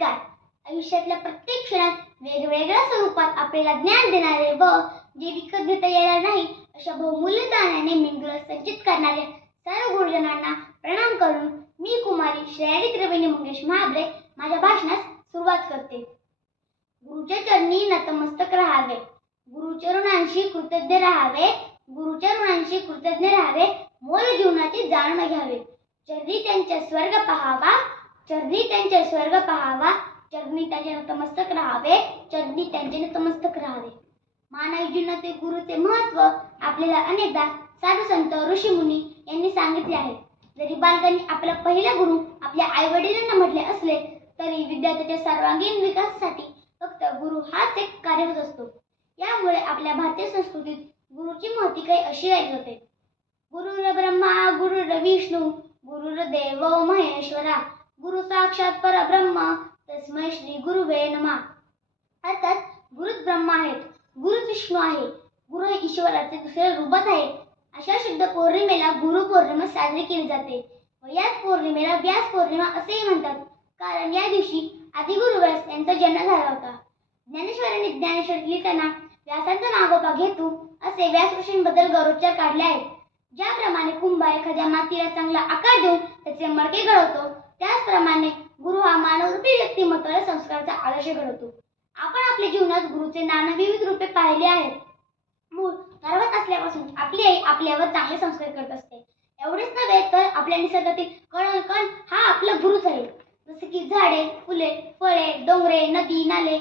नमस्कार. आयुष्यातल्या प्रत्येक क्षणात वेगवेगळ्या स्वरूपात आपल्याला ज्ञान देणारे व जे विकत घेता येणार नाही अशा बहुमूल्य दानाने मेंदूला सज्जित करणाऱ्या सर्व गुरुजनांना प्रणाम करून मी कुमारी श्रेयाली त्रिवेणी मंगेश महाबरे माझ्या भाषणास सुरुवात करते. गुरुच्या चरणी नतमस्तक राहावे, गुरुचरणांशी कृतज्ञ राहावे, गुरुचरणांशी कृतज्ञ राहावे, मोल जीवनाची जाणून घ्यावे. चरणी त्यांच्या स्वर्ग पहावा, चरणी त्यांच्या स्वर्ग पहावा, चरणी त्यांचे नतमस्तक राहावे, चरणी त्यांचे नतमस्तक राहावे. मानवी जीवनातील गुरुचे महत्त्व आपल्याला अनेकदा साधू संत ऋषीमुनी यांनी सांगितले आहे. जरी बालकांनी आपला पहिला गुरु आपल्या आई-वडिलांना म्हटले असले तरी विद्यार्थ्याच्या सर्वांगीण विकासासाठी फक्त गुरु हाच एक कार्यरत असतो. यामुळे आपल्या भारतीय संस्कृतीत गुरुची महती काही अशी राहिली होते. गुरुर ब्रह्मा गुरुर्विष्णू गुरुर्देवो महेश्वरा गुरु साक्षात परब्रह्म तस्मै श्री गुरुवे नमः. अर्थात गुरुच ब्रह्मा आहेत, गुरुच विष्णू आहे, गुरु हे ईश्वराचे दुसरे रूपच आहे. अशा शुद्ध पौर्णिमेला गुरु पौर्णिमा साजरी केली जाते व याच पौर्णिमेला व्यास पौर्णिमा असेही म्हणतात, कारण या दिवशी आदिगुरु व्यास यांचा जन्म झाला होता. ज्ञानेश्वरांनी ज्ञानेश्वरी लिहिताना व्यासांचा मागोवा घेतो असे व्यास ऋषींबद्दल गौरवोच्चार काढले आहेत. ज्याप्रमाणे कुंभार एखाद्या मातीला चांगला आकार देऊन त्याचे मडके घडवतो, त्याचप्रमाणे गुरु हा मानवरूपी व्यक्तिमत्वाला संस्काराचा आदर्श घडवतो. आपण आपल्या जीवनात गुरुचे नाना विविध रूपे पाहिले आहेत. मूळ गर्भात असल्यापासून आपली आई आपल्यावर चांगले संस्कार करत असते. एवढेच नव्हे तर आपल्या निसर्गातील कण कण हा आपला गुरुच आहे. जसे की झाडे, फुले, फळे, डोंगरे, नदी, नाले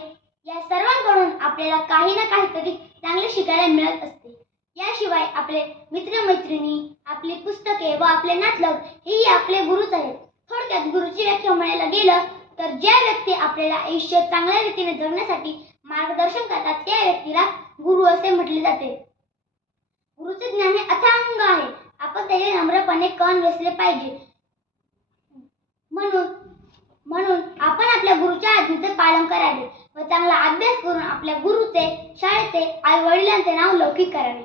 या सर्वांकडून आपल्याला काही ना काहीतरी चांगले शिकायला मिळत असते. याशिवाय आपले मित्रमैत्रिणी, आपली पुस्तके व आपले नातलग हेही आपले गुरुच आहेत. थोडक्यात गुरुची व्याख्या म्हणायला गेलं तर ज्या व्यक्ती आपल्याला आयुष्य चांगल्या रीतीने जगण्यासाठी मार्गदर्शन करतात त्या व्यक्तीला गुरु असे म्हटले जाते. गुरुचे ज्ञान हे अथांग आहे. आपण त्याचे नम्रपणे कान वेचले पाहिजे. म्हणून आपण आपल्या गुरुच्या आज्ञेचे पालन करावे व चांगला अभ्यास करून आपल्या गुरुचे, शाळेचे, आई वडिलांचे नाव लौकिक करावे.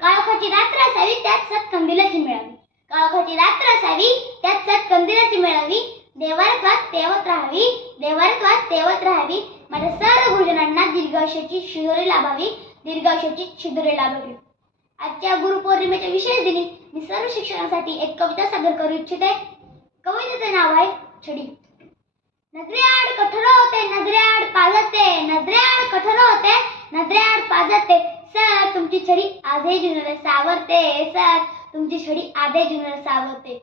काळोखाची रात्र असावी त्यात सत्कंदिलाची मिळावी, काळोखाची रात्र असावी त्यात सत्कंदिलाची मिळावी. देवारत्वात तेवत राहावी, देवारत्वात तेवत राहावी. माझ्या सर्व गुरुजनांना दीर्घायुष्याची शिदोरी लाभावी, दीर्घायुष्याची शिदोरी लाभावी. आजच्या गुरुपौर्णिमेच्या विशेष दिनी मी सर्व शिक्षकांसाठी एक कविता सादर करू इच्छिते. कवितेचे नाव आहे छडी. नजरेआड कठोर होते, नजरेआड पाजते, नजरेआड कठोर होते, नजरेआड पाजते. सर तुमची छडी आजही जुनर सावरते, सर तुमची छडी आजही जुनर सावरते.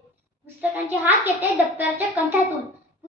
पुस्तकांची हाक येते दप्तराच्या कंठातून,